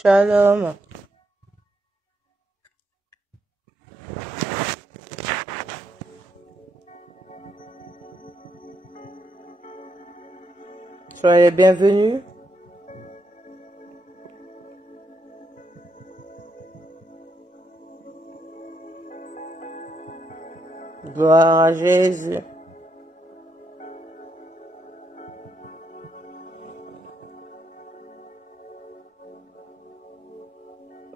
Shalom. Soyez les bienvenus. Gloire à Jésus.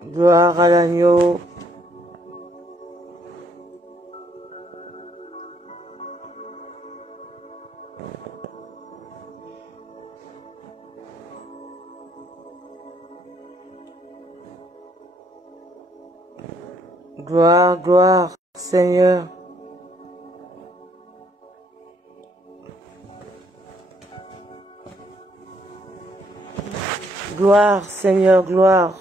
Gloire à l'agneau. Gloire, gloire, Seigneur. Gloire, Seigneur, gloire.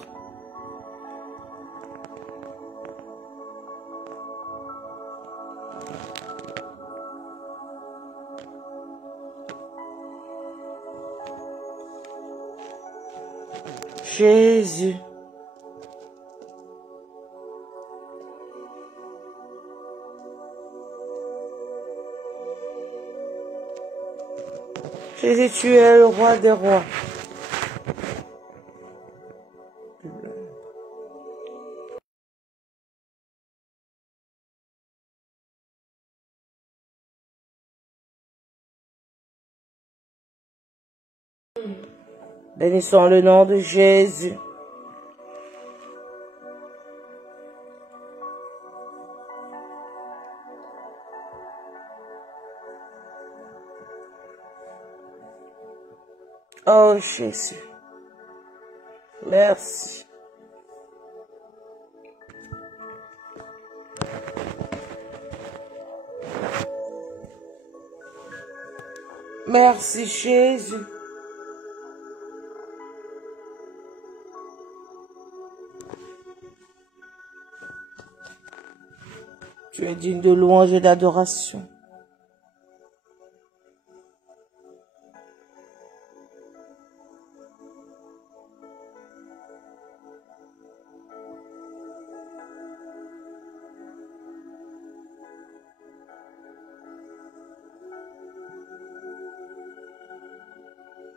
Jésus. Jésus, tu es le roi des rois. Bénissons le nom de Jésus. Oh Jésus. Merci. Merci Jésus. Tu es digne de louange et d'adoration.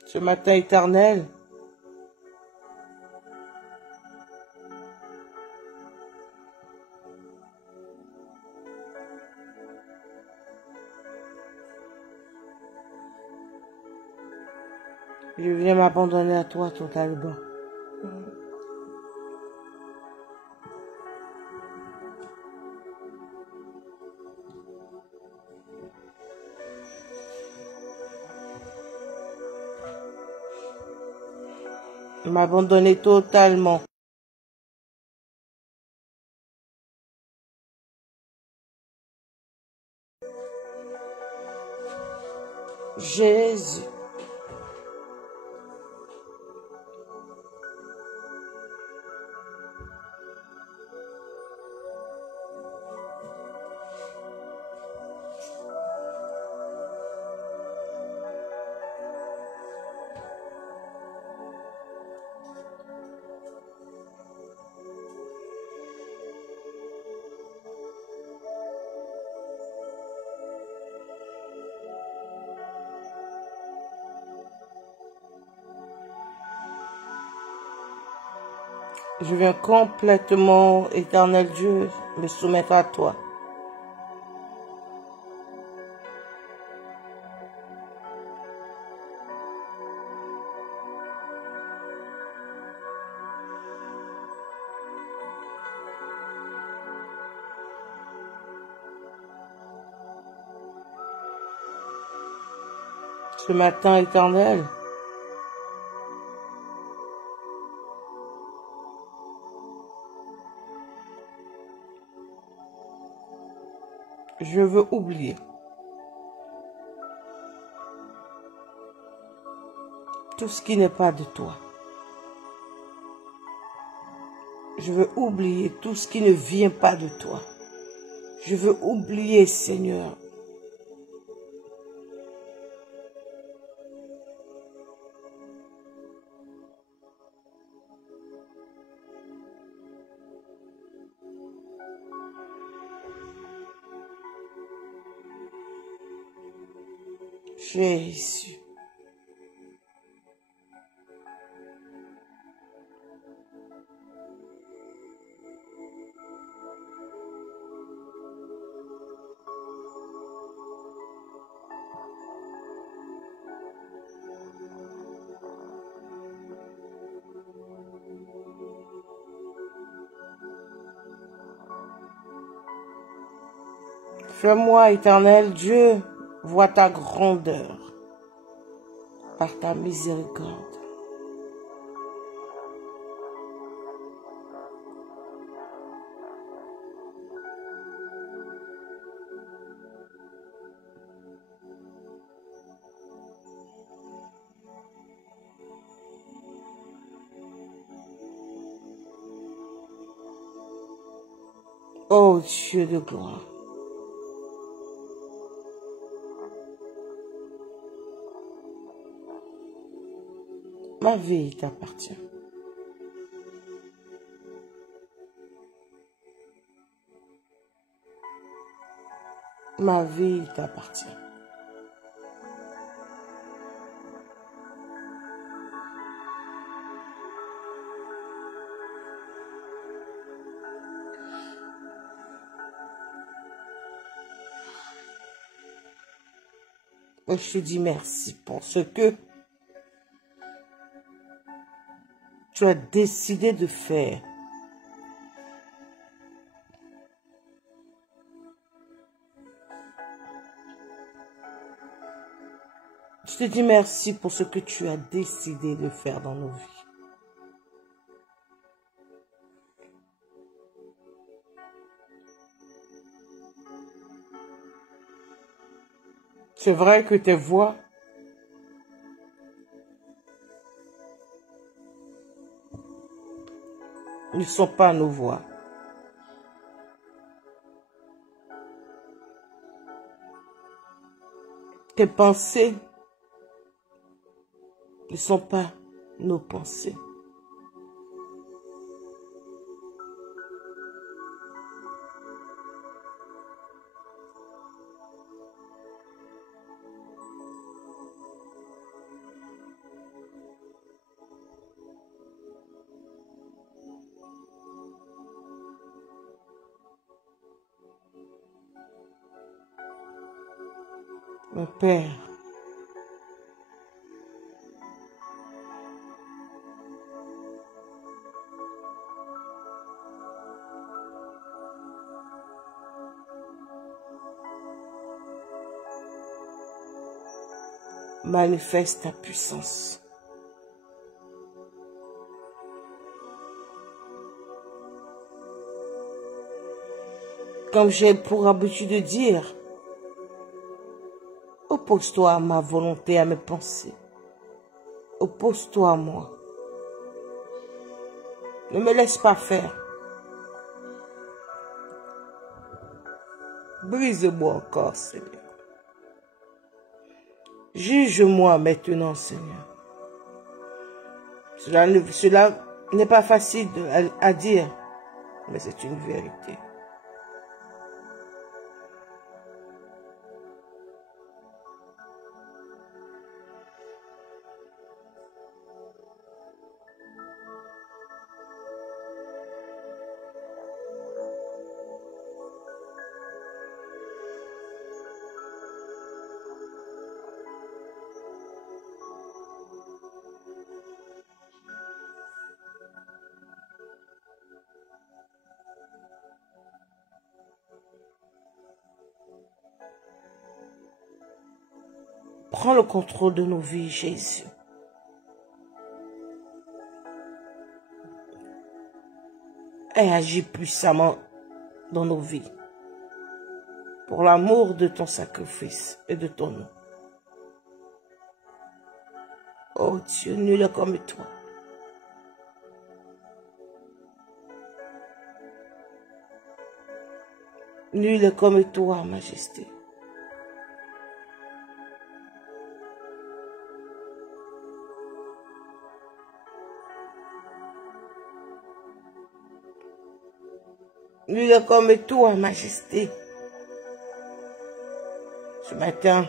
Ce matin éternel, je viens m'abandonner à toi totalement. M'abandonner totalement. Jésus. Je viens complètement, éternel Dieu, me soumettre à toi. Ce matin éternel, je veux oublier tout ce qui n'est pas de toi. Je veux oublier tout ce qui ne vient pas de toi. Je veux oublier, Seigneur, Jésus. Fais-moi, Éternel Dieu, vois ta grandeur par ta miséricorde. Ô Dieu de gloire. Ma vie t'appartient. Ma vie t'appartient. Je te dis merci pour ce que tu as décidé de faire. Je te dis merci pour ce que tu as décidé de faire dans nos vies. C'est vrai que tes voix ne sont pas nos voix. Tes pensées ne sont pas nos pensées. Mon Père, manifeste ta puissance. Comme j'ai pour habitude de dire, oppose-toi à ma volonté, à mes pensées. Oppose-toi à moi. Ne me laisse pas faire. Brise-moi encore, Seigneur. Juge-moi maintenant, Seigneur. Cela n'est pas facile à dire, mais c'est une vérité. Prends le contrôle de nos vies, Jésus. Et agis puissamment dans nos vies. Pour l'amour de ton sacrifice et de ton nom. Oh Dieu, nul est comme toi. Nul est comme toi, Majesté. Nul est comme toi, Majesté. Ce matin,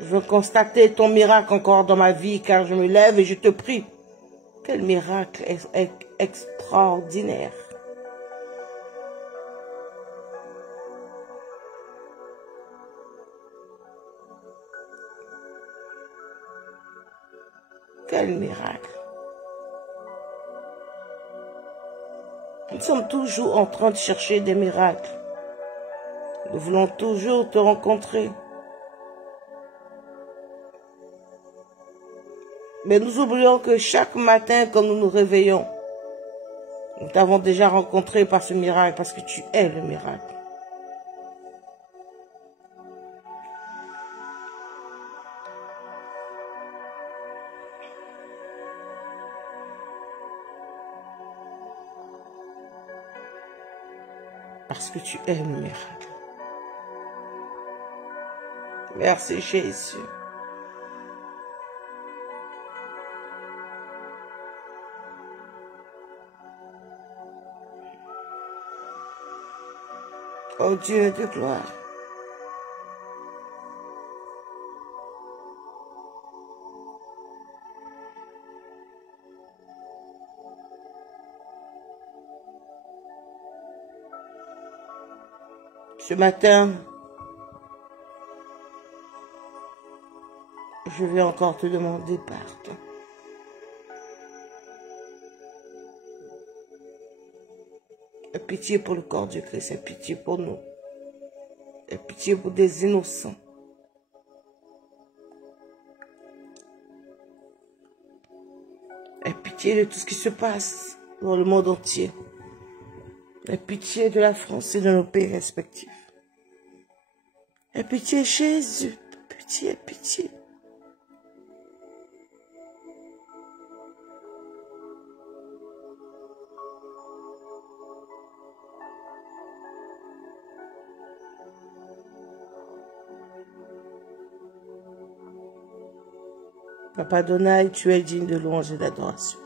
Je veux constater ton miracle encore dans ma vie, car je me lève et je te prie. Quel miracle extraordinaire. Quel miracle. Nous sommes toujours en train de chercher des miracles. Nous voulons toujours te rencontrer. Mais nous oublions que chaque matin, quand nous nous réveillons, nous t'avons déjà rencontré par ce miracle, parce que tu es le miracle. Parce que tu es le miracle. Merci Jésus. Oh Dieu de gloire. Ce matin, je vais encore te demander pardon. Aie pitié pour le corps du Christ, aie pitié pour nous. Aie pitié pour des innocents. Aie pitié de tout ce qui se passe dans le monde entier. Aie pitié de la France et de nos pays respectifs. Aie pitié, Jésus. Pitié, pitié. Papa Adonai, tu es digne de louange et d'adoration.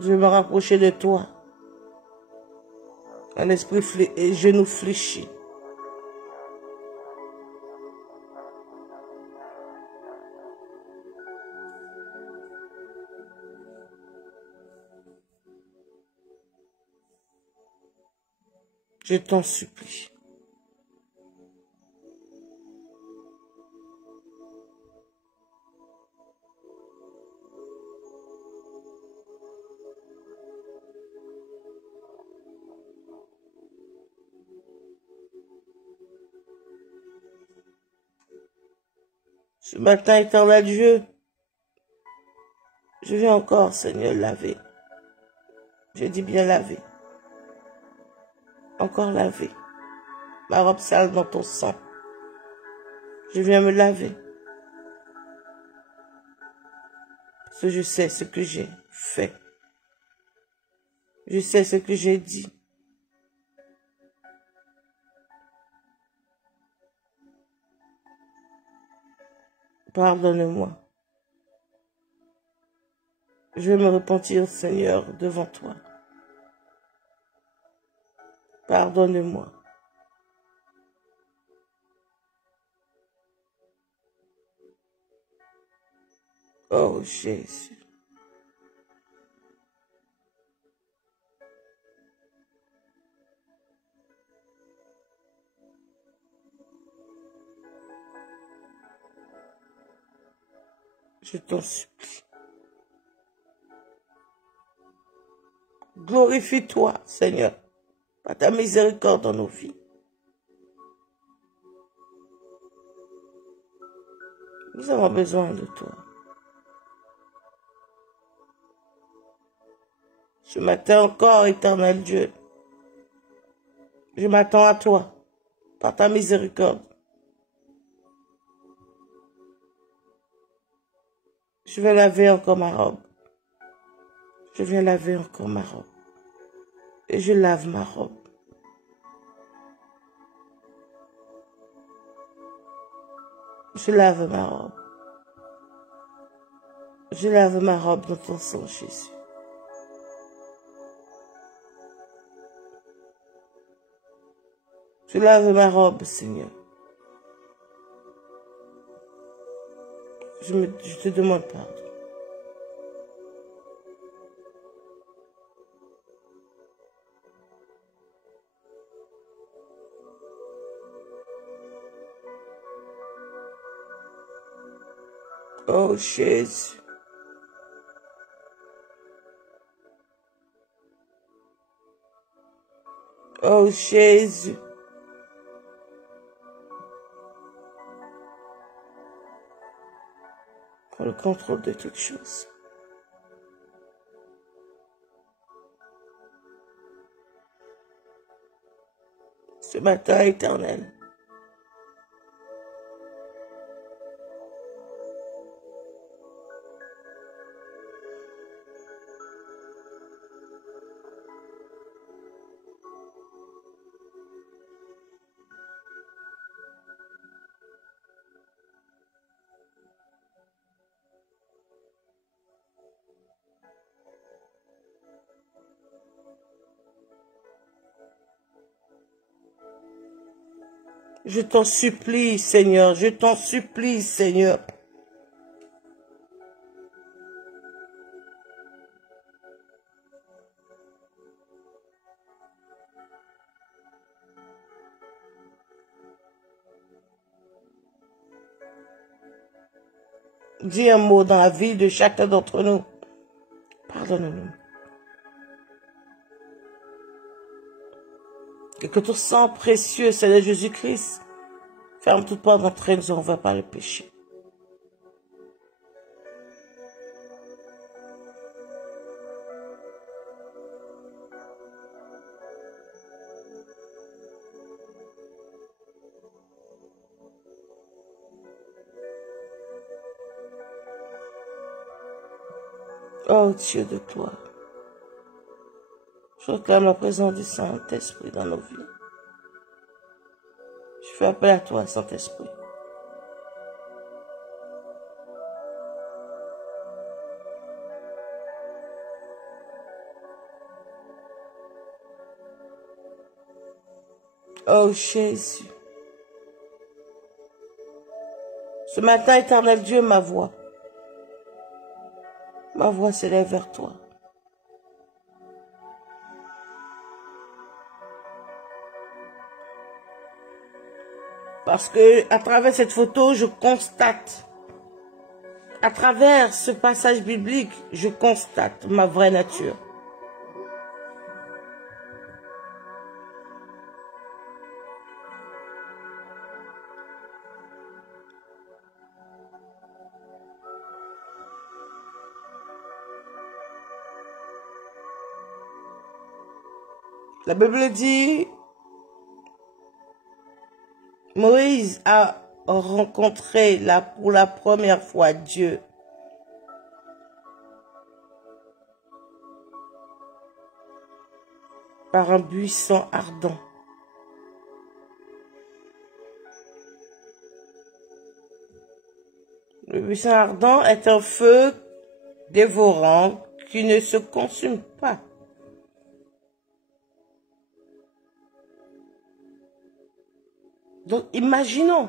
Je vais me rapprocher de toi. Un esprit et genou fléchis. Je t'en supplie. Ce matin, éternel Dieu, je vais encore, Seigneur, laver. Je dis bien laver. Encore laver. Ma robe sale dans ton sang. Je viens me laver. Parce que je sais ce que j'ai fait. Je sais ce que j'ai dit. Pardonne-moi. Je vais me repentir, Seigneur, devant toi. Pardonne-moi. Oh Jésus. Je t'en supplie. Glorifie-toi, Seigneur, par ta miséricorde dans nos vies. Nous avons besoin de toi. Ce matin encore, éternel Dieu, je m'attends à toi, par ta miséricorde. Je vais laver encore ma robe. Je viens laver encore ma robe. Et je lave ma robe. Je lave ma robe. Je lave ma robe dans ton sang, Jésus. Je lave ma robe, Seigneur. Je te demande pardon. Oh Jésus. Oh Jésus. Prends le contrôle de toutes choses. Ce matin éternel. Je t'en supplie, Seigneur, je t'en supplie, Seigneur. Dis un mot dans la vie de chacun d'entre nous. Pardonne-nous. Et que ton sang précieux, Seigneur Jésus-Christ, ferme toute porte d'entrée, nous n'en pas le péché. Oh Dieu de gloire, je réclame la présence du Saint-Esprit dans nos vies. Je fais appel à toi, Saint-Esprit. Oh Jésus, ce matin, éternel Dieu, ma voix s'élève vers toi. Parce que à travers cette photo, je constate, à travers ce passage biblique, je constate ma vraie nature. La Bible dit, Moïse a rencontré pour la première fois Dieu. Par un buisson ardent. Le buisson ardent est un feu dévorant qui ne se consume pas. Donc, imaginons.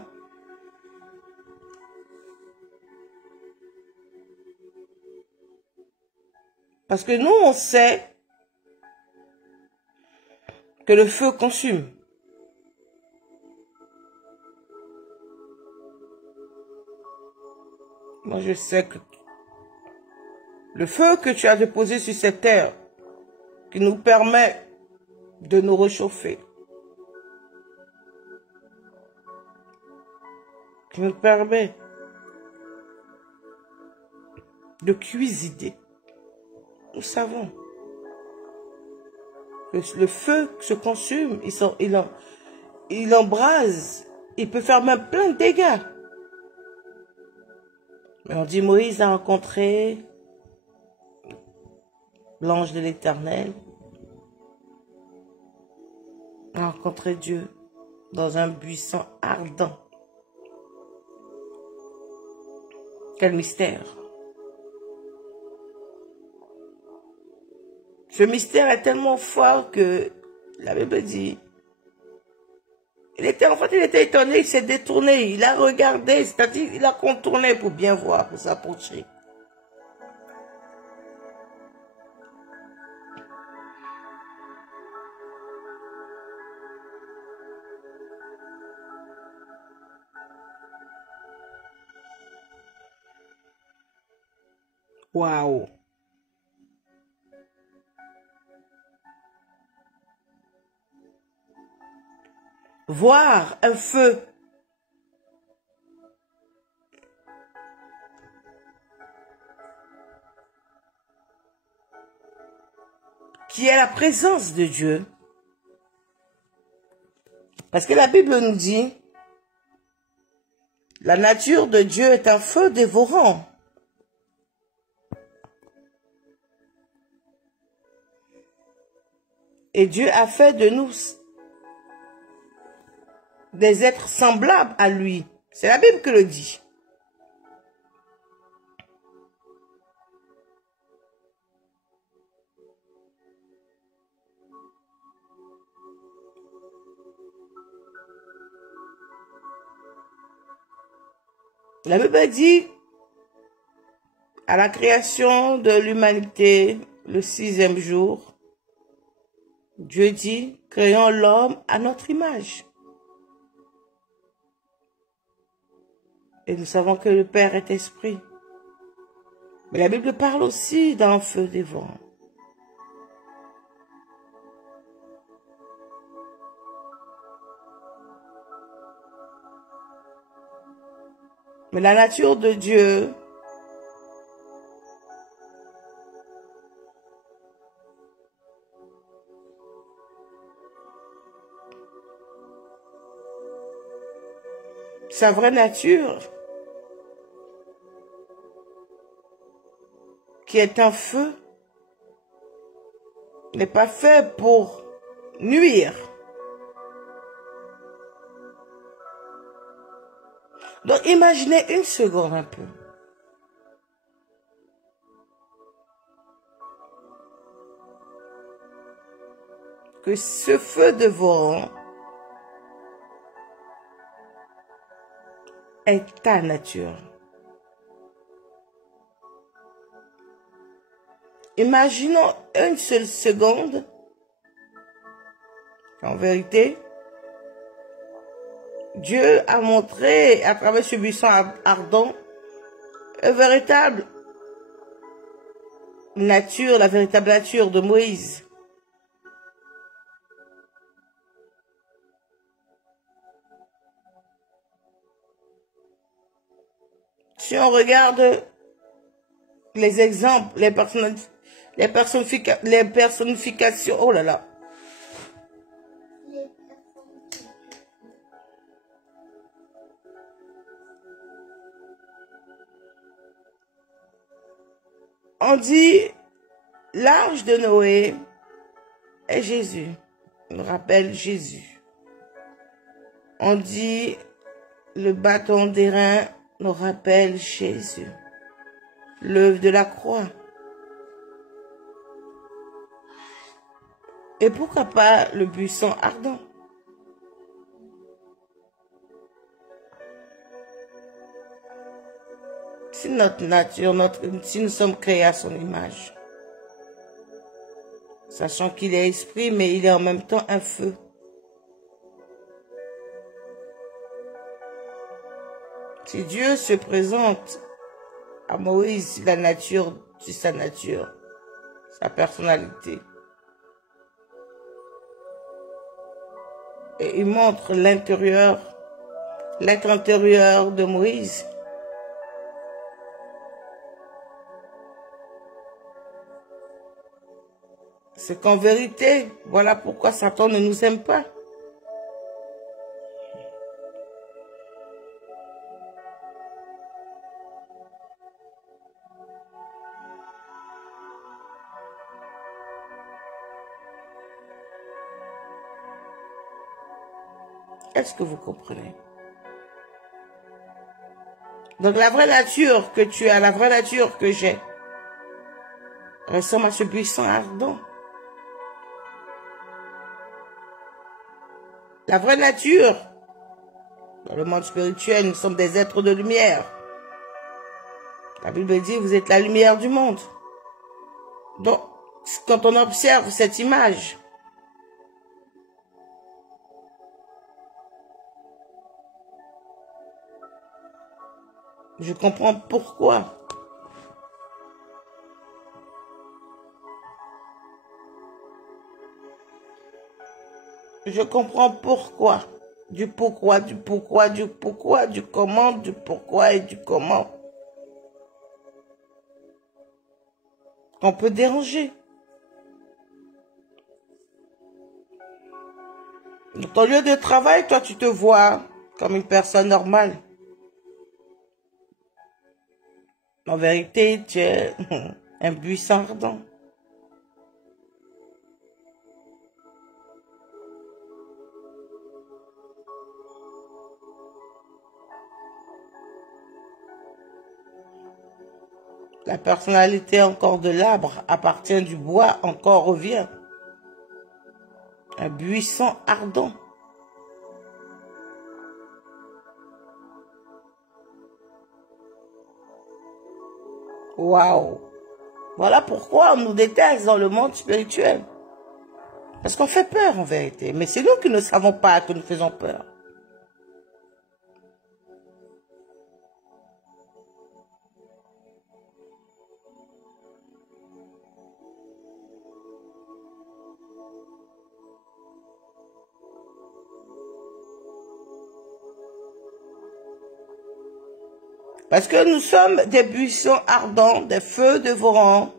Parce que nous, on sait que le feu consume. Moi, je sais que le feu que tu as déposé sur cette terre, qui nous permet de nous réchauffer, qui nous permet de cuisiner. Nous savons que le feu se consume, il embrase, il peut faire même plein de dégâts. Mais on dit Moïse a rencontré l'ange de l'Éternel, a rencontré Dieu dans un buisson ardent. Quel mystère! Ce mystère est tellement fort que la Bible dit En fait, il était étonné, il s'est détourné, il a regardé, c'est-à-dire, il a contourné pour bien voir, pour s'approcher. Waouh! Voir un feu qui est la présence de Dieu. Parce que la Bible nous dit, la nature de Dieu est un feu dévorant. Et Dieu a fait de nous des êtres semblables à lui. C'est la Bible qui le dit. La Bible dit, à la création de l'humanité, le 6e jour, Dieu dit, créons l'homme à notre image. Et nous savons que le Père est esprit. Mais la Bible parle aussi d'un feu dévorant. Mais la nature de Dieu sa vraie nature, qui est un feu, n'est pas fait pour nuire. Donc imaginez une seconde un peu. Que ce feu dévorant est ta nature. Imaginons une seule seconde qu'en vérité, Dieu a montré à travers ce buisson ardent une véritable nature, la véritable nature de Moïse. Si on regarde les exemples, les personnifications, oh là là. On dit l'arche de Noé est Jésus. On rappelle Jésus. On dit le bâton d'airain nous rappelle Jésus. L'œuvre de la croix. Et pourquoi pas le buisson ardent? C'est notre nature, si nous sommes créés à son image. Sachant qu'il est esprit, mais il est en même temps un feu. Si Dieu se présente à Moïse, la nature, c'est sa nature, sa personnalité. Et il montre l'intérieur, l'être intérieur de Moïse. C'est qu'en vérité, voilà pourquoi Satan ne nous aime pas. Est-ce que vous comprenez? Donc la vraie nature que tu as, la vraie nature que j'ai, ressemble à ce buisson ardent. La vraie nature. Dans le monde spirituel, nous sommes des êtres de lumière. La Bible dit, vous êtes la lumière du monde. Donc, quand on observe cette image, je comprends pourquoi. Je comprends pourquoi. Du pourquoi, du pourquoi, du pourquoi, du comment, du pourquoi et du comment. On peut déranger. Dans ton lieu de travail, toi, tu te vois comme une personne normale. En vérité, tu es un buisson ardent. La personnalité encore de l'arbre appartient du bois, encore revient. Un buisson ardent. Waouh! Voilà pourquoi on nous déteste dans le monde spirituel. Parce qu'on fait peur en vérité. Mais c'est nous qui ne savons pas que nous faisons peur. Parce que nous sommes des buissons ardents, des feux dévorants.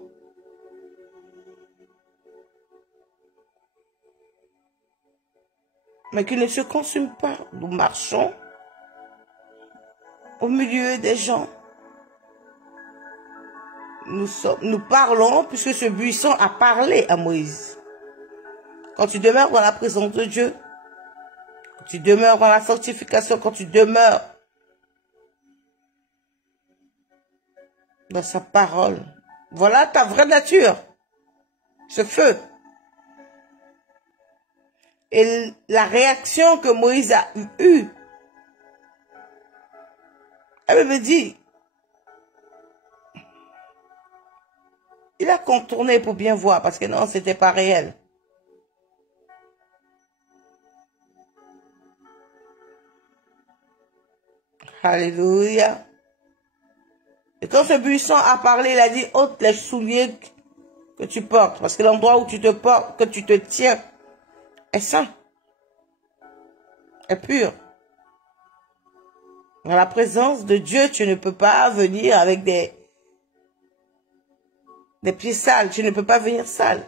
Mais qui ne se consument pas. Nous marchons au milieu des gens. Nous parlons puisque ce buisson a parlé à Moïse. Quand tu demeures dans la présence de Dieu, quand tu demeures dans la sanctification, quand tu demeures dans sa parole, voilà ta vraie nature, ce feu. Et la réaction que Moïse a eue, elle me dit, il a contourné pour bien voir, parce que non, c'était pas réel. Alléluia. Et quand ce buisson a parlé, il a dit, ôte les souliers que tu portes, parce que l'endroit où tu te portes, que tu te tiens, est saint, est pur. Dans la présence de Dieu, tu ne peux pas venir avec des pieds sales. Tu ne peux pas venir sale.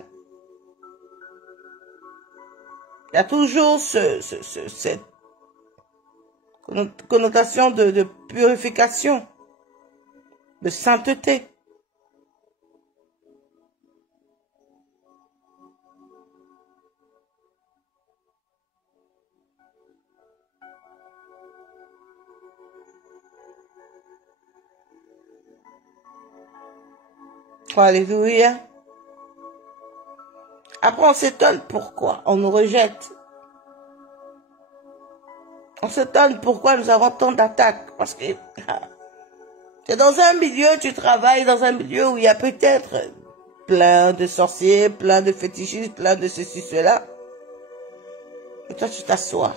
Il y a toujours cette connotation de purification, de sainteté. Alléluia. Après, on s'étonne pourquoi on nous rejette. On s'étonne pourquoi nous avons tant d'attaques. Parce que c'est dans un milieu, tu travailles dans un milieu où il y a peut-être plein de sorciers, plein de fétichistes, plein de ceci, cela. Et toi, tu t'assois.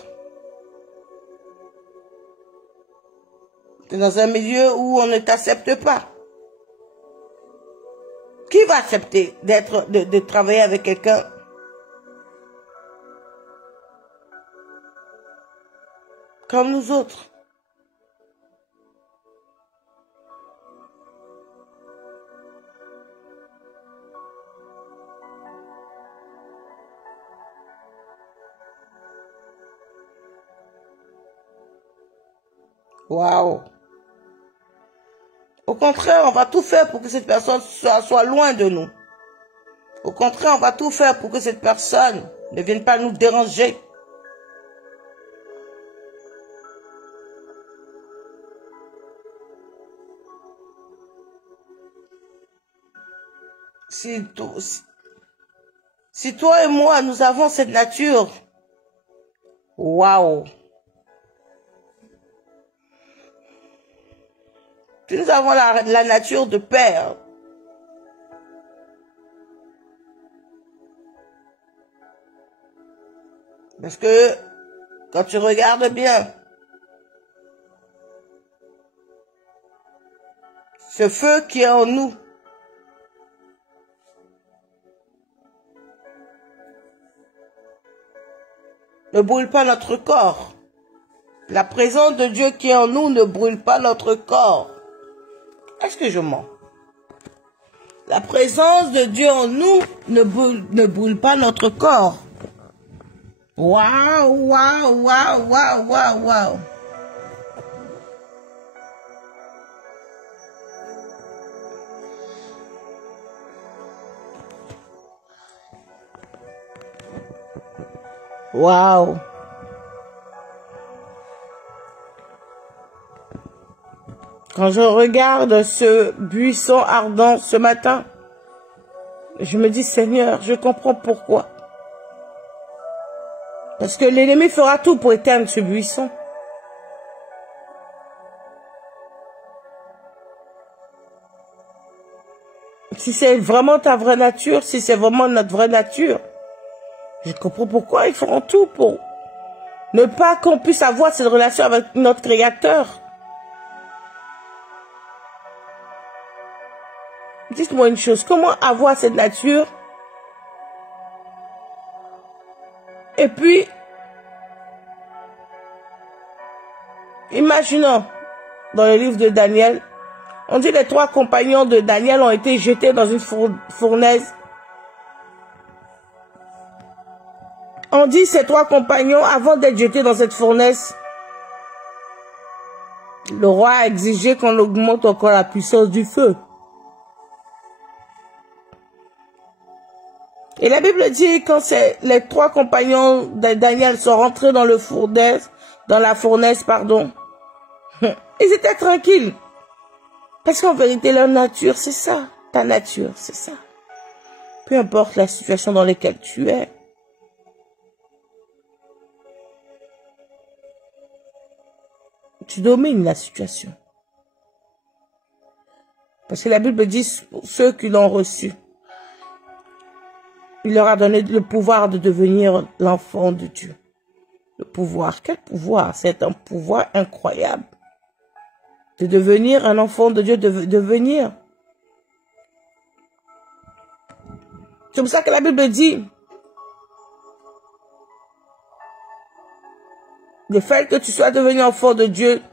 Tu es dans un milieu où on ne t'accepte pas. Qui va accepter de travailler avec quelqu'un comme nous autres? Waouh! Au contraire, on va tout faire pour que cette personne soit loin de nous. Au contraire, on va tout faire pour que cette personne ne vienne pas nous déranger. Si toi et moi, nous avons cette nature, Waouh. Nous avons la nature de père. Parce que quand tu regardes bien, ce feu qui est en nous, ne brûle pas notre corps. La présence de Dieu qui est en nous ne brûle pas notre corps. Est-ce que je mens? La présence de Dieu en nous ne brûle pas notre corps. Waouh, waouh, waouh, waouh, waouh, waouh. Waouh. Quand je regarde ce buisson ardent ce matin, je me dis, Seigneur, je comprends pourquoi. Parce que l'ennemi fera tout pour éteindre ce buisson. Si c'est vraiment ta vraie nature, si c'est vraiment notre vraie nature, je comprends pourquoi ils feront tout pour ne pas qu'on puisse avoir cette relation avec notre Créateur. Dites-moi une chose, comment avoir cette nature? Et puis, imaginons, dans le livre de Daniel, on dit les 3 compagnons de Daniel ont été jetés dans une fournaise. On dit ces 3 compagnons, avant d'être jetés dans cette fournaise, le roi a exigé qu'on augmente encore la puissance du feu. Et la Bible dit, quand les 3 compagnons de Daniel sont rentrés dans la fournaise, ils étaient tranquilles. Parce qu'en vérité, leur nature, c'est ça. Ta nature, c'est ça. Peu importe la situation dans laquelle tu es. Tu domines la situation. Parce que la Bible dit, pour ceux qui l'ont reçu, il leur a donné le pouvoir de devenir l'enfant de Dieu. Le pouvoir. Quel pouvoir? C'est un pouvoir incroyable. De devenir un enfant de Dieu, de devenir. C'est pour ça que la Bible dit, le fait que tu sois devenu enfant de Dieu,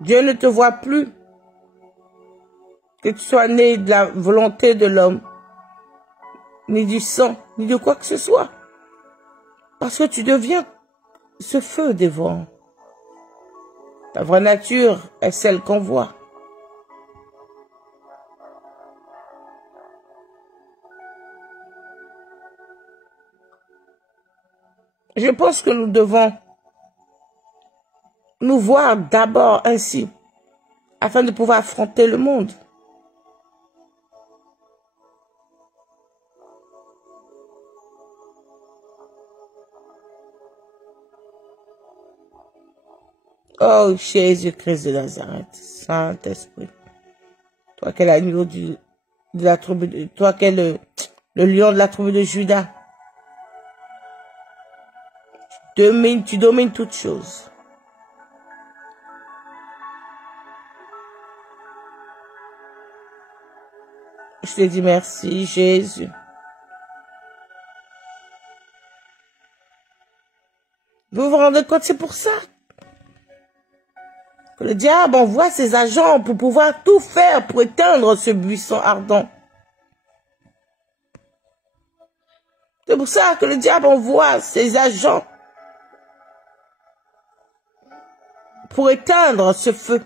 Dieu ne te voit plus. Que tu sois né de la volonté de l'homme, ni du sang, ni de quoi que ce soit. Parce que tu deviens ce feu dévorant. Ta vraie nature est celle qu'on voit. Je pense que nous devons nous voir d'abord ainsi, afin de pouvoir affronter le monde. Oh, Jésus-Christ de Nazareth, Saint-Esprit, toi qui es l'agneau de la tribu, toi qui es le lion de la tribu de Juda, tu domines toutes choses. Je te dis merci, Jésus. Vous vous rendez compte, c'est pour ça que le diable envoie ses agents pour pouvoir tout faire pour éteindre ce buisson ardent. C'est pour ça que le diable envoie ses agents pour éteindre ce feu.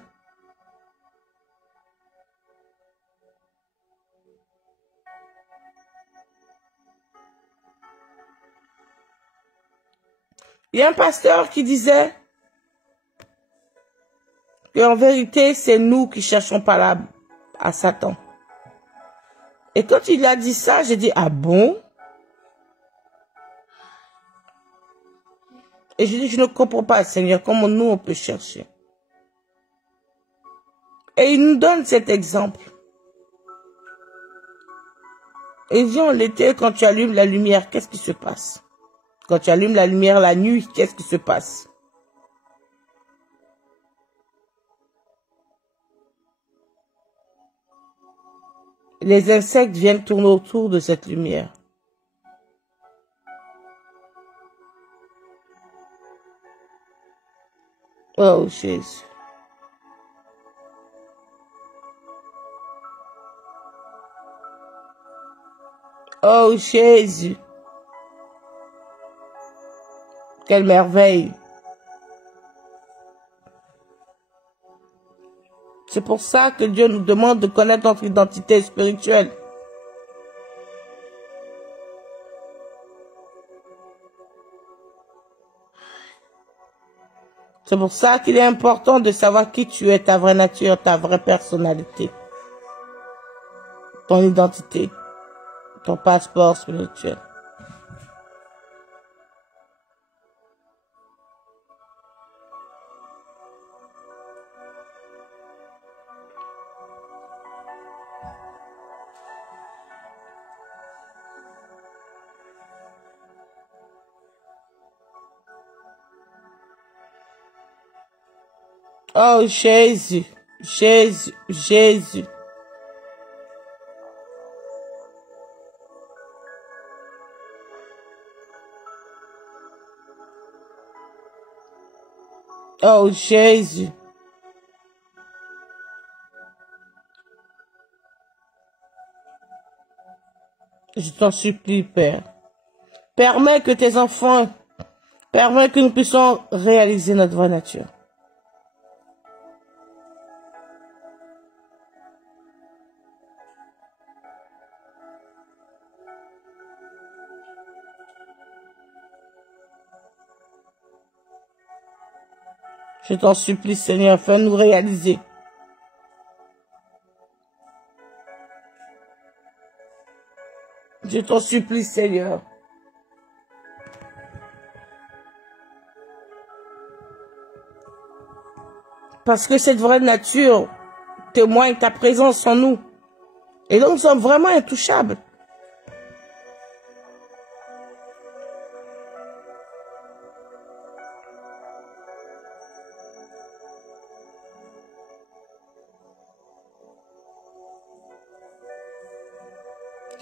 Il y a un pasteur qui disait qu'en vérité, c'est nous qui cherchons pas là à Satan. Et quand il a dit ça, j'ai dit, ah bon? Et je dis, je ne comprends pas, Seigneur, comment nous, on peut chercher. Et il nous donne cet exemple. Et il dit, en l'été, quand tu allumes la lumière, qu'est-ce qui se passe? Quand tu allumes la lumière la nuit, qu'est-ce qui se passe? Les insectes viennent tourner autour de cette lumière. Oh, Jésus. Oh, Jésus. Quelle merveille. C'est pour ça que Dieu nous demande de connaître notre identité spirituelle. C'est pour ça qu'il est important de savoir qui tu es, ta vraie nature, ta vraie personnalité, ton identité, ton passeport spirituel. Oh Jésus, Jésus, Jésus. Oh Jésus. Je t'en supplie, Père. Permets que tes enfants, permets que nous puissions réaliser notre vraie nature. Je t'en supplie, Seigneur, fais-nous réaliser. Je t'en supplie, Seigneur. Parce que cette vraie nature témoigne ta présence en nous. Et donc nous sommes vraiment intouchables.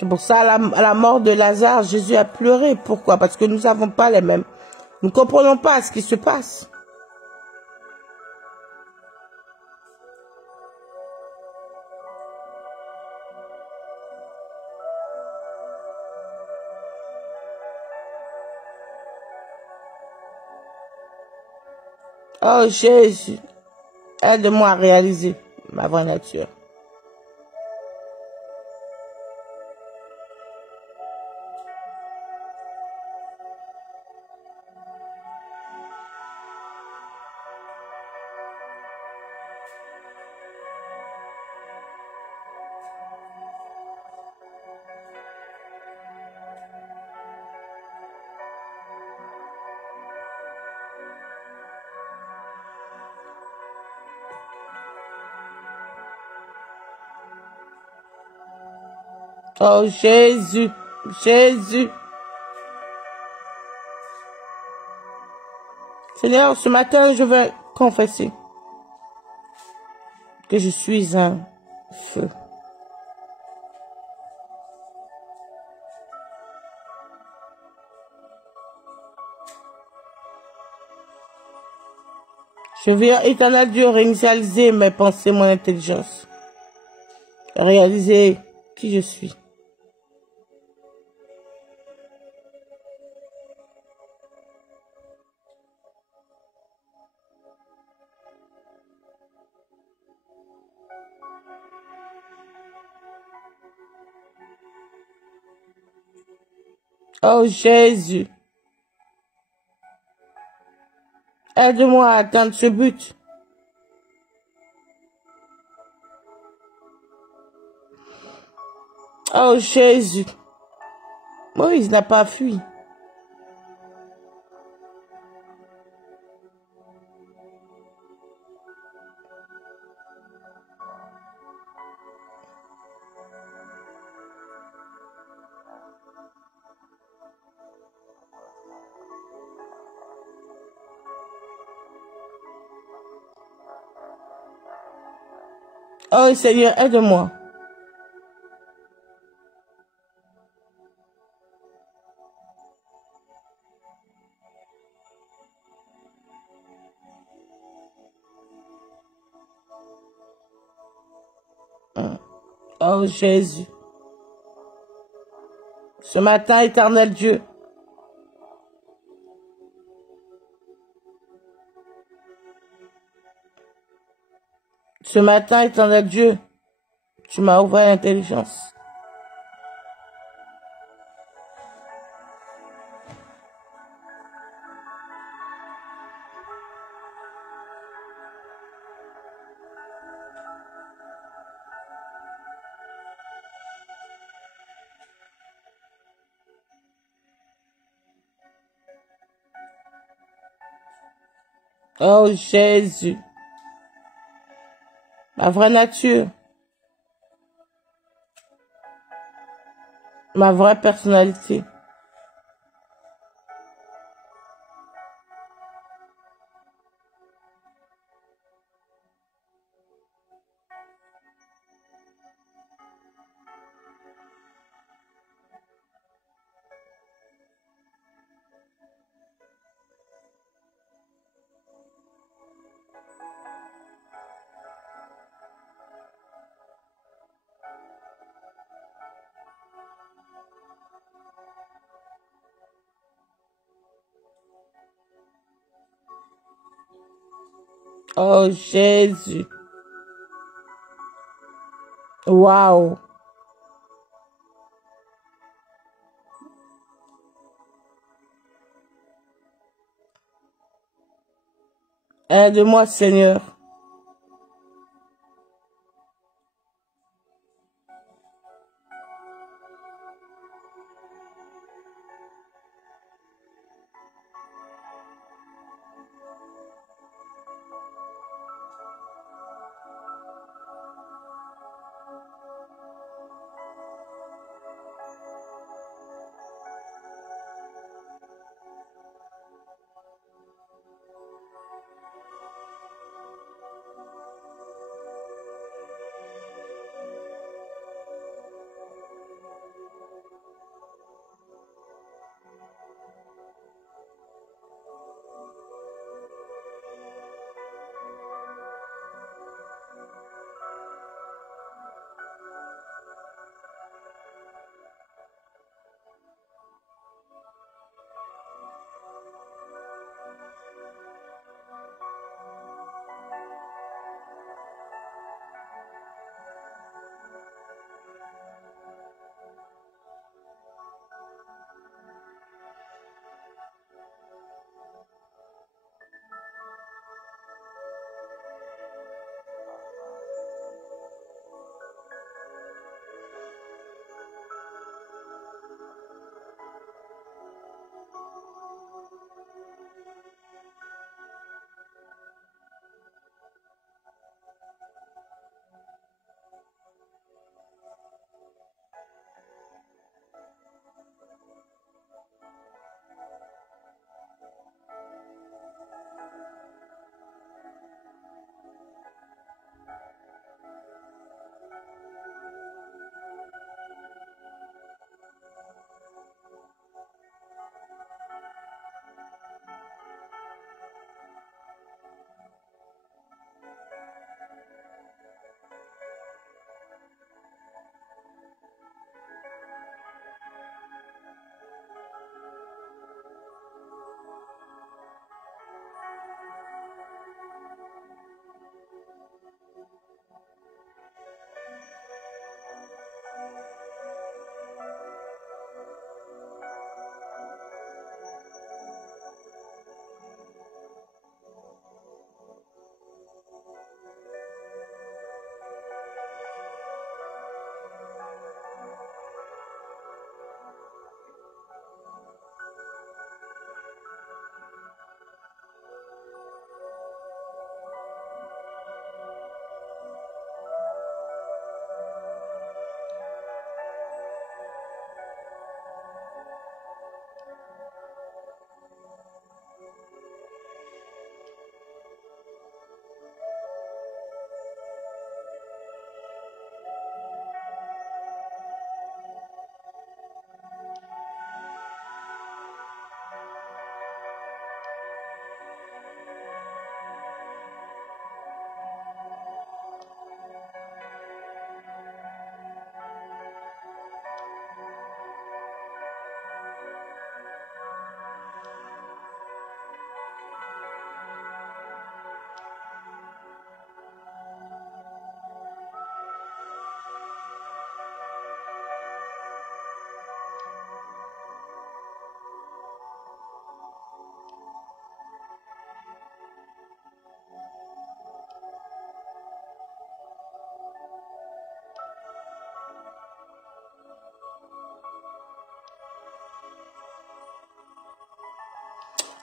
C'est pour ça, à la mort de Lazare, Jésus a pleuré. Pourquoi? Parce que nous n'avons pas les mêmes. Nous ne comprenons pas ce qui se passe. Oh Jésus, aide-moi à réaliser ma vraie nature. Oh Jésus, Jésus. Seigneur, ce matin, je veux confesser que je suis un feu. Je veux, éternel Dieu, réinitialiser mes pensées, mon intelligence. Réaliser qui je suis. Oh Jésus, aide-moi à atteindre ce but. Oh Jésus, Moïse n'a pas fui. Oh Seigneur, aide-moi. Oh Jésus. Ce matin, éternel Dieu, ce matin, éternel Dieu, tu m'as ouvert l'intelligence. Oh Jésus, ma vraie nature, ma vraie personnalité. Oh Jésus. Waouh. Aide-moi, Seigneur.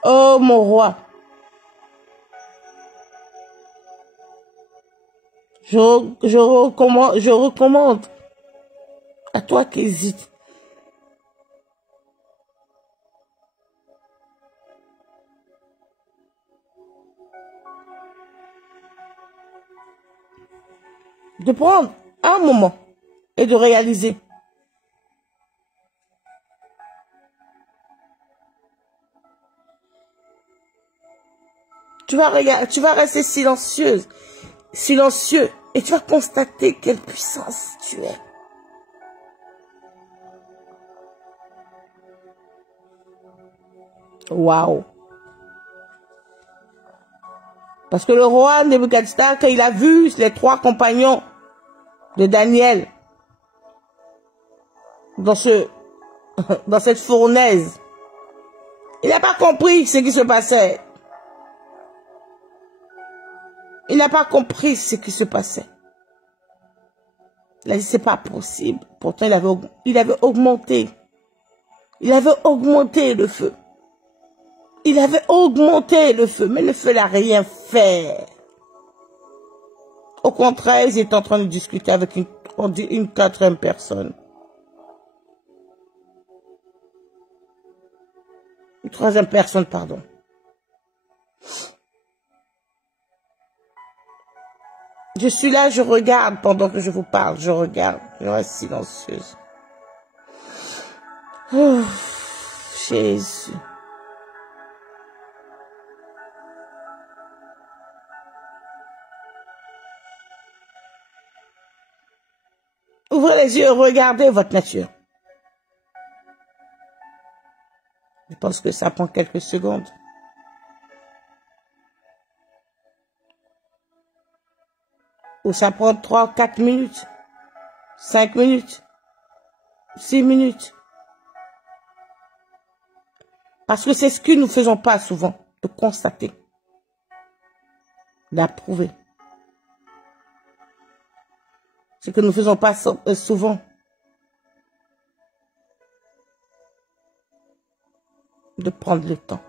Oh mon roi, je recommande à toi qui hésites. De prendre un moment et de réaliser. Tu vas rester silencieux, et tu vas constater quelle puissance tu es. Waouh. Parce que le roi Nebuchadnezzar, quand il a vu les 3 compagnons de Daniel dans cette fournaise, il n'a pas compris ce qui se passait. Il n'a pas compris ce qui se passait. Il a dit, c'est pas possible. Pourtant, il avait augmenté. Il avait augmenté le feu. Il avait augmenté le feu, mais le feu n'a rien fait. Au contraire, ils étaient en train de discuter avec une 4e personne. Une 3e personne, pardon. Je suis là, je regarde pendant que je vous parle. Je regarde, je reste silencieuse. Oh, Jésus. Ouvrez les yeux et regardez votre nature. Je pense que ça prend quelques secondes. Ou ça prend 3, 4 minutes, 5 minutes, 6 minutes. Parce que c'est ce que nous ne faisons pas souvent, de constater, d'approuver. Ce que nous ne faisons pas souvent, de prendre le temps.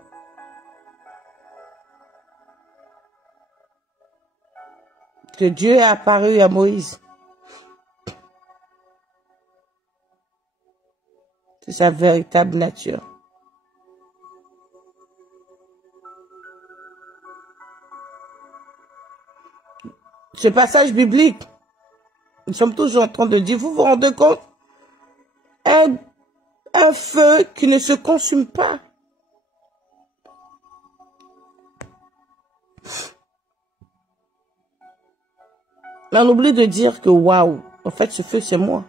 Que Dieu est apparu à Moïse. C'est sa véritable nature. Ce passage biblique, nous sommes toujours en train de dire, vous vous rendez compte, un feu qui ne se consume pas. Mais on oublie de dire que waouh, en fait ce feu c'est moi.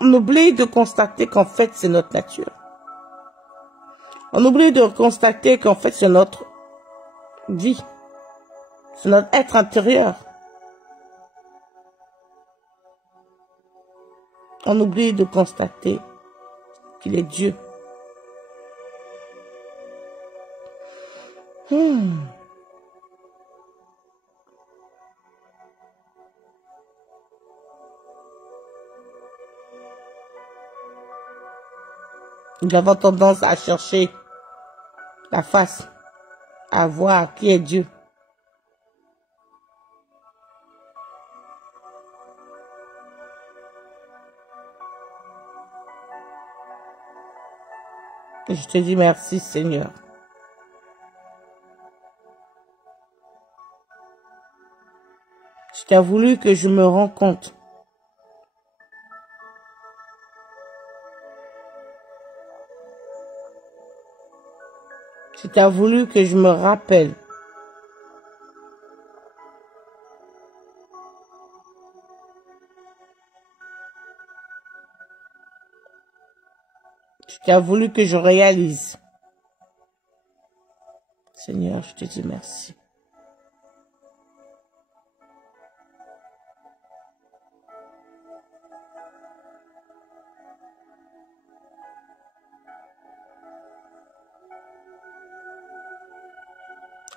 On oublie de constater qu'en fait c'est notre nature. On oublie de constater qu'en fait c'est notre vie. C'est notre être intérieur. On oublie de constater qu'il est Dieu. Nous avons tendance à chercher la face, à voir qui est Dieu. Et je te dis merci, Seigneur. Tu as voulu que je me rende compte. Tu as voulu que je me rappelle. Tu as voulu que je réalise. Seigneur, je te dis merci.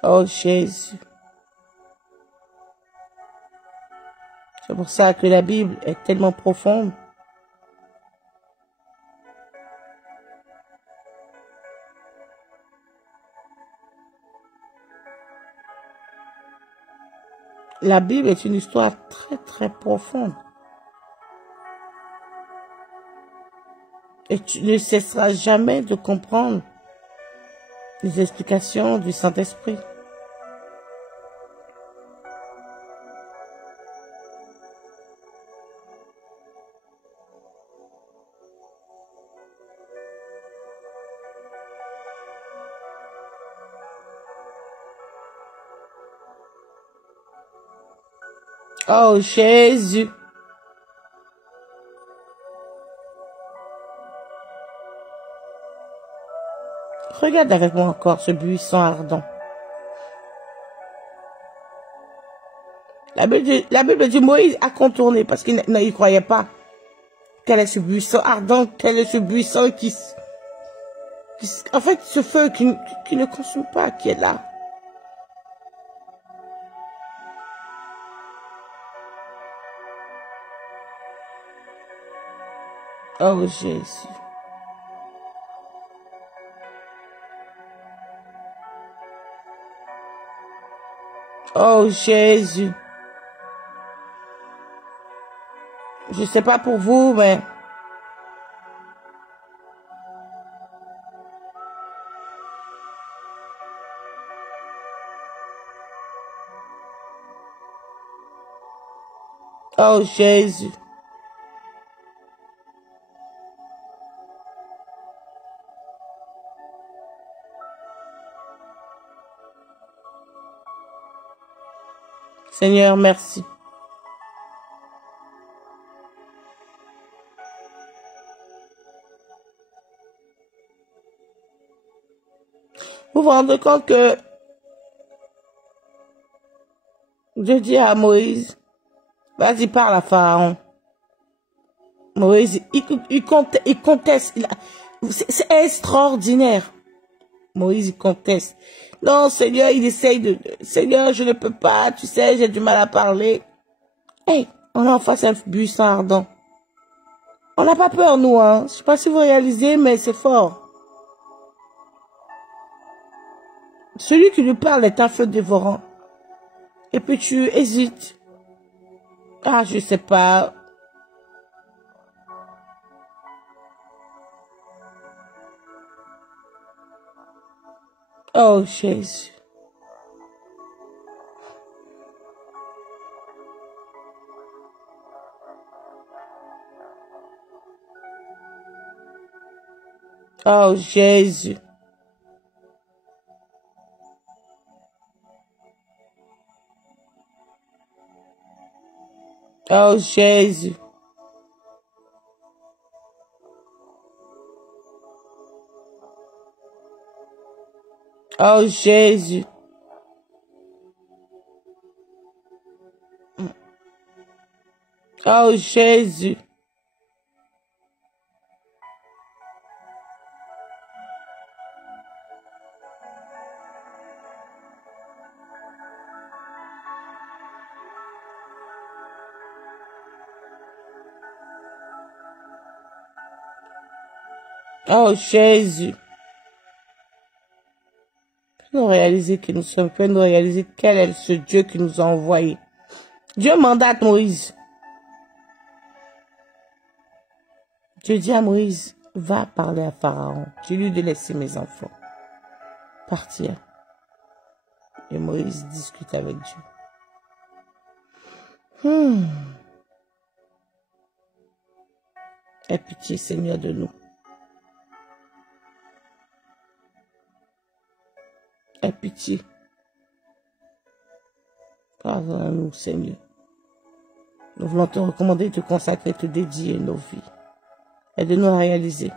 Oh Jésus. C'est pour ça que la Bible est tellement profonde. la Bible est une histoire très, très profonde. Et tu ne cesseras jamais de comprendre les explications du Saint-Esprit. Oh Jésus. Regarde avec moi encore ce buisson ardent. La Bible dit Moïse a contourné parce qu'il n'y croyait pas. Quel est ce buisson ardent? Quel est ce buisson qui en fait, ce feu qui ne consomme pas, qui est là. Oh Jésus. Oh Jésus. Je sais pas pour vous, mais oh Jésus. Seigneur, merci. Vous vous rendez compte que Dieu dit à Moïse, vas-y, parle à Pharaon. Moïse, il conteste. C'est extraordinaire. Moïse, il conteste. Non, Seigneur, il essaye Seigneur, je ne peux pas, tu sais, j'ai du mal à parler. Hey, on est en face d'un buisson ardent. On n'a pas peur, nous, hein. Je sais pas si vous réalisez, mais c'est fort. Celui qui lui parle est un feu dévorant. Et puis tu hésites. Ah, je sais pas. Oh, Jésus. Oh, Jésus. Oh, Jésus. Oh, Jésus. Oh, Jésus. Oh, Jésus. Nous réaliser que nous sommes prêts, nous réaliser quel est ce Dieu qui nous a envoyés. Dieu mandate Moïse. Dieu dit à Moïse, va parler à Pharaon. Dis-lui de laisser mes enfants partir. Et Moïse discute avec Dieu. Aie pitié, Seigneur, de nous. Aie pitié. Pardonne-nous, Seigneur. Nous voulons te recommander, te consacrer, te dédier nos vies. Aide-nous à réaliser.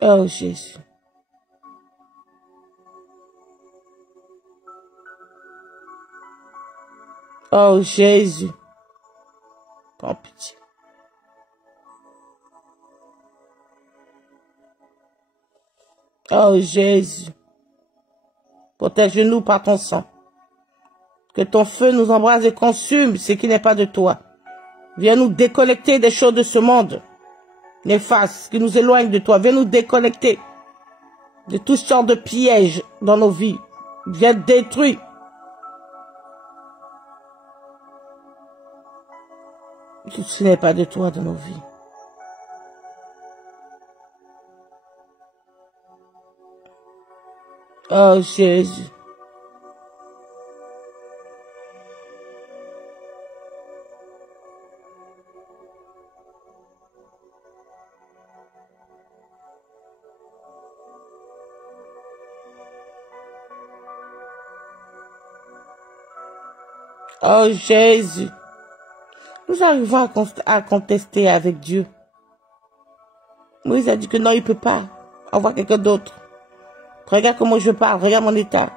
Oh Jésus. Oh Jésus. Prends pitié. Oh Jésus. Protège-nous par ton sang. Que ton feu nous embrase et consume ce qui n'est pas de toi. Viens nous déconnecter des choses de ce monde néfaste qui nous éloignent de toi. Viens nous déconnecter. de toutes sortes de pièges dans nos vies. Viens détruire. Ce n'est pas de toi dans nos vies. Oh Jésus. Oh Jésus. Nous arrivons à contester avec Dieu. Moïse a dit que non, il ne peut pas. Envoie quelqu'un d'autre. Regarde comment je parle, regarde mon état.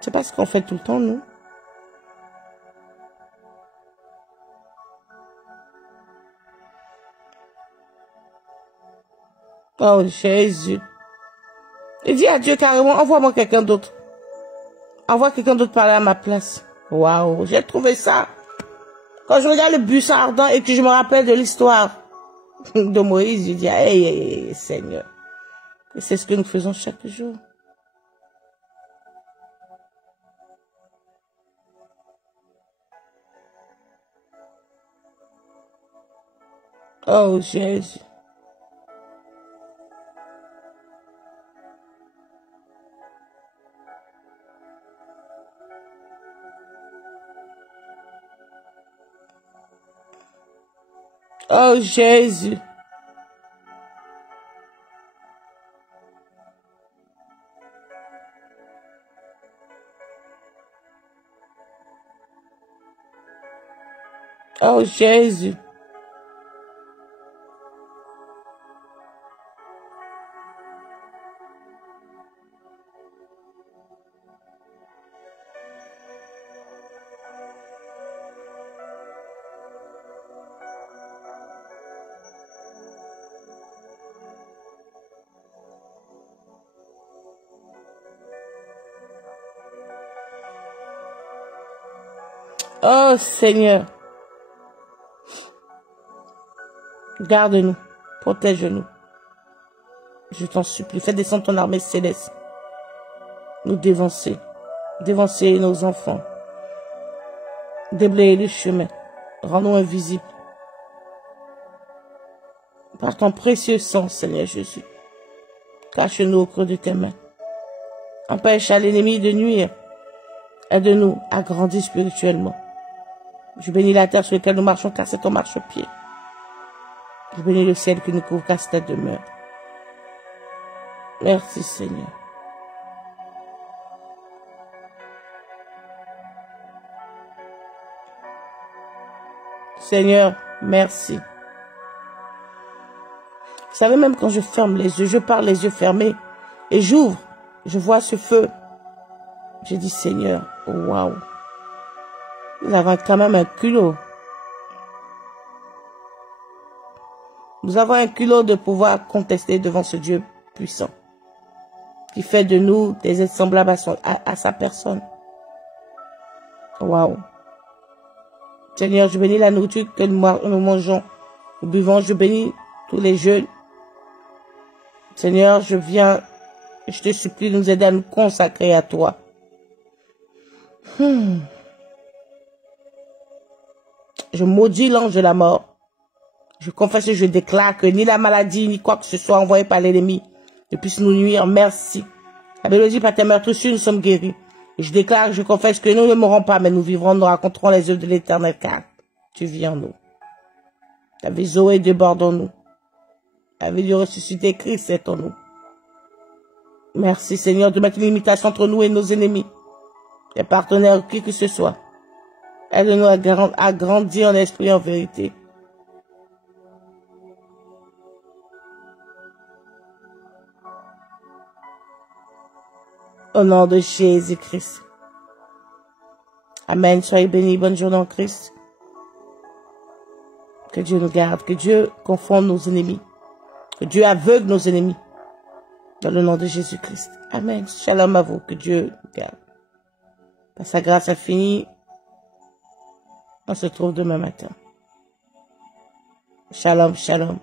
C'est pas ce qu'on fait tout le temps, nous. Oh Jésus. Il dit à Dieu carrément, envoie-moi quelqu'un d'autre. Envoie quelqu'un d'autre parler à ma place. Waouh, j'ai trouvé ça. Quand je regarde le buisson ardent et que je me rappelle de l'histoire de Moïse, je dis, hey, Seigneur. Et c'est ce que nous faisons chaque jour. Oh Jésus. Oh Jésus. Oh Jésus. Oh Seigneur. Garde-nous, protège-nous. Je t'en supplie, fais descendre ton armée céleste. Nous dévancer nos enfants. Déblayer les chemins. Rends-nous invisibles. Par ton précieux sang, Seigneur Jésus. Cache-nous au creux de tes mains. Empêche à l'ennemi de nuire. Aide-nous à grandir spirituellement. Je bénis la terre sur laquelle nous marchons, car c'est ton marchepied. Je bénis le ciel qui nous couvre, car c'est ta demeure. Merci, Seigneur. Seigneur, merci. Vous savez, même quand je ferme les yeux, je parle les yeux fermés, et j'ouvre, je vois ce feu. Je dis, Seigneur, waouh. Nous avons quand même un culot. Nous avons un culot de pouvoir contester devant ce Dieu puissant, qui fait de nous des êtres semblables à sa personne. Waouh. Seigneur, je bénis la nourriture que nous mangeons, nous buvons, je bénis tous les jeunes. Seigneur, je te supplie de nous aider à nous consacrer à toi. Je maudis l'ange de la mort. Je confesse et je déclare que ni la maladie, ni quoi que ce soit envoyé par l'ennemi ne puisse nous nuire. Merci. La Bible dit, par tes meurtrissures, nous sommes guéris. Et je déclare, je confesse que nous ne mourrons pas, mais nous vivrons, nous raconterons les œuvres de l'Éternel, car tu vis en nous. Ta vie Zoé déborde en nous. La vie du ressuscité Christ est en nous. Merci Seigneur de mettre une limitation entre nous et nos ennemis, les partenaires, qui que ce soit. Aide-nous à grandir en esprit et en vérité. Au nom de Jésus-Christ. Amen. Soyez bénis. Bonne journée en Christ. Que Dieu nous garde. Que Dieu confonde nos ennemis. Que Dieu aveugle nos ennemis. Dans le nom de Jésus-Christ. Amen. Shalom à vous. Que Dieu nous garde. Par sa grâce infinie, on se retrouve demain matin. Shalom, shalom.